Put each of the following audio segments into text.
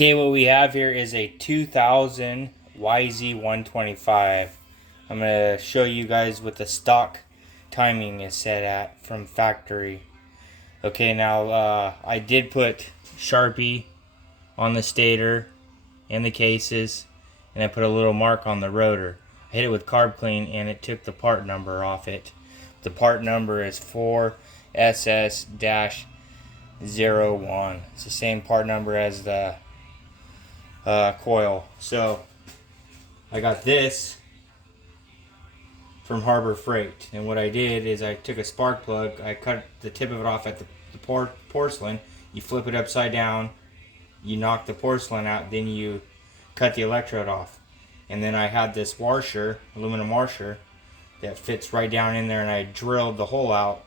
Okay, what we have here is a 2000 YZ125. I'm going to show you guys what the stock timing is set at from factory. Okay, now I did put Sharpie on the stator and the cases, and I put a little mark on the rotor. I hit it with carb clean and it took the part number off it. The part number is 4SS-01. It's the same part number as the coil. So I got this from Harbor Freight, and what I did is I took a spark plug, I cut the tip of it off at the porcelain, you flip it upside down, you knock the porcelain out, then you cut the electrode off. And then I had this washer, aluminum washer, that fits right down in there, and I drilled the hole out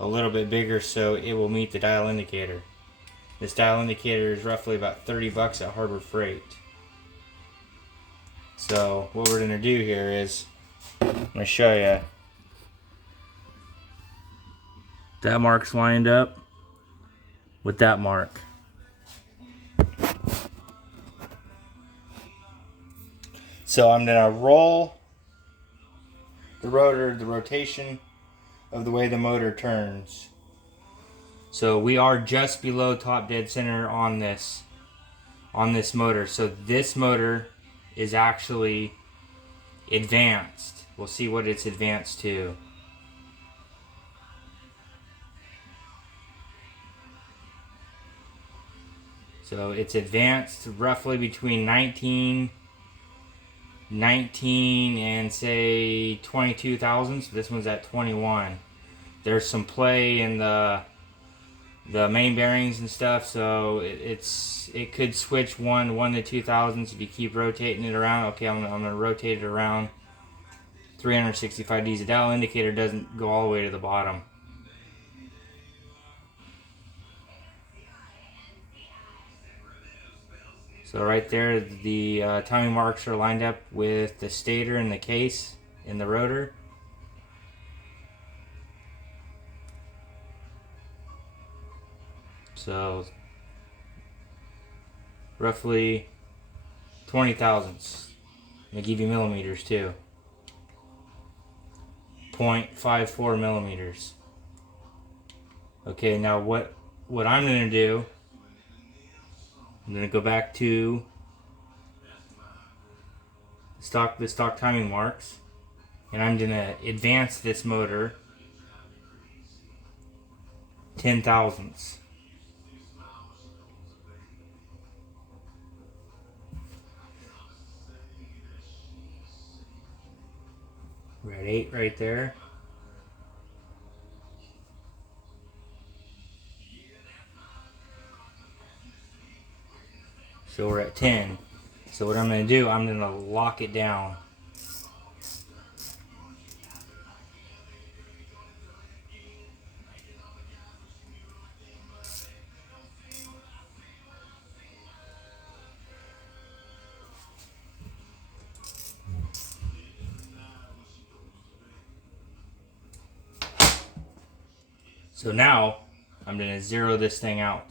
a little bit bigger so it will meet the dial indicator. This dial indicator is roughly about 30 bucks at Harbor Freight. So what we're going to do here is, I'm going to show you. That mark's lined up with that mark. So I'm going to roll the rotor, the rotation of the way the motor turns. So we are just below top dead center on this motor. So this motor is actually advanced. We'll see what it's advanced to. So it's advanced roughly between 19 and say 22 thousandths. This one's at 21. There's some play in the main bearings and stuff, so it could switch 1 to 2 thousandths if you keep rotating it around. Okay, I'm gonna rotate it around 365 degrees. The dial indicator doesn't go all the way to the bottom. So right there, the timing marks are lined up with the stator and the case in the rotor. So roughly 20 thousandths. They give you millimeters too. 0.54 millimeters. Okay, now what I'm going to do, I'm going to go back to the stock timing marks, and I'm going to advance this motor 10 thousandths. We're at 8 right there. So we're at 10. So what I'm going to do, I'm going to lock it down. So now I'm going to zero this thing out.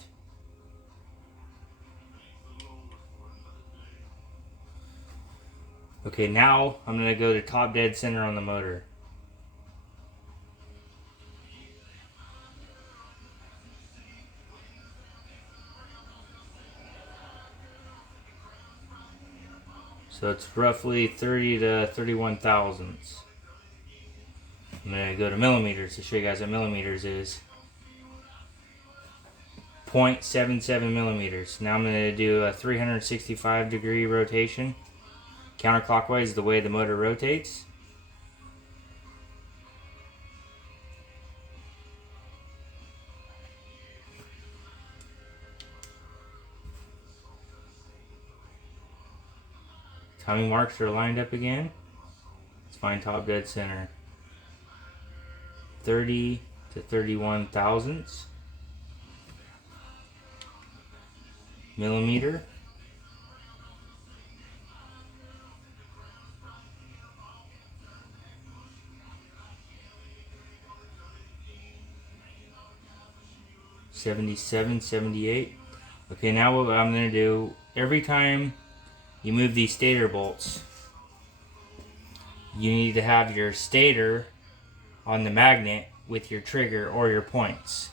Okay, now I'm going to go to top dead center on the motor. So it's roughly 30 to 31 thousandths. I'm going to go to millimeters to show you guys what millimeters is. 0.77 millimeters. Now I'm going to do a 365 degree rotation. Counterclockwise is the way the motor rotates. Timing marks are lined up again. Let's find top dead center. 30 to 31 thousandths. Millimeter. $77, $78. Okay, now what I'm going to do, every time you move these stator bolts, you need to have your stator on the magnet with your trigger or your points.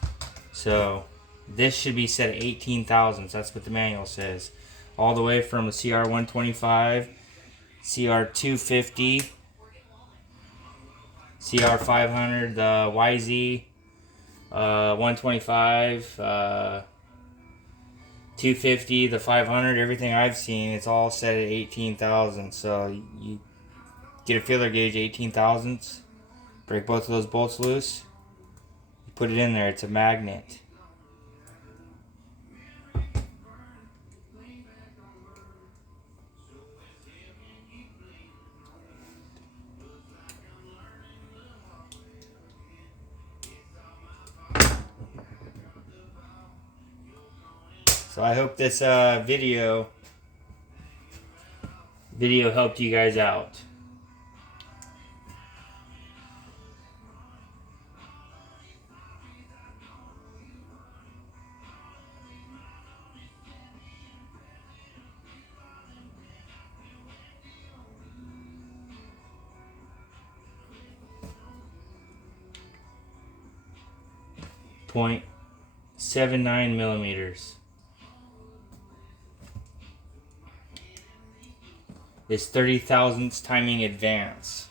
So this should be set at 18 thousandths. That's what the manual says. All the way from the CR125, CR250, CR500, the YZ 125, 250, the 500, everything I've seen, it's all set at 18 thousandths. So you get a feeler gauge 18 thousandths, break both of those bolts loose, you put it in there, it's a magnet. So I hope this video helped you guys out. .79 millimeters. Is 30 thousandths timing advance.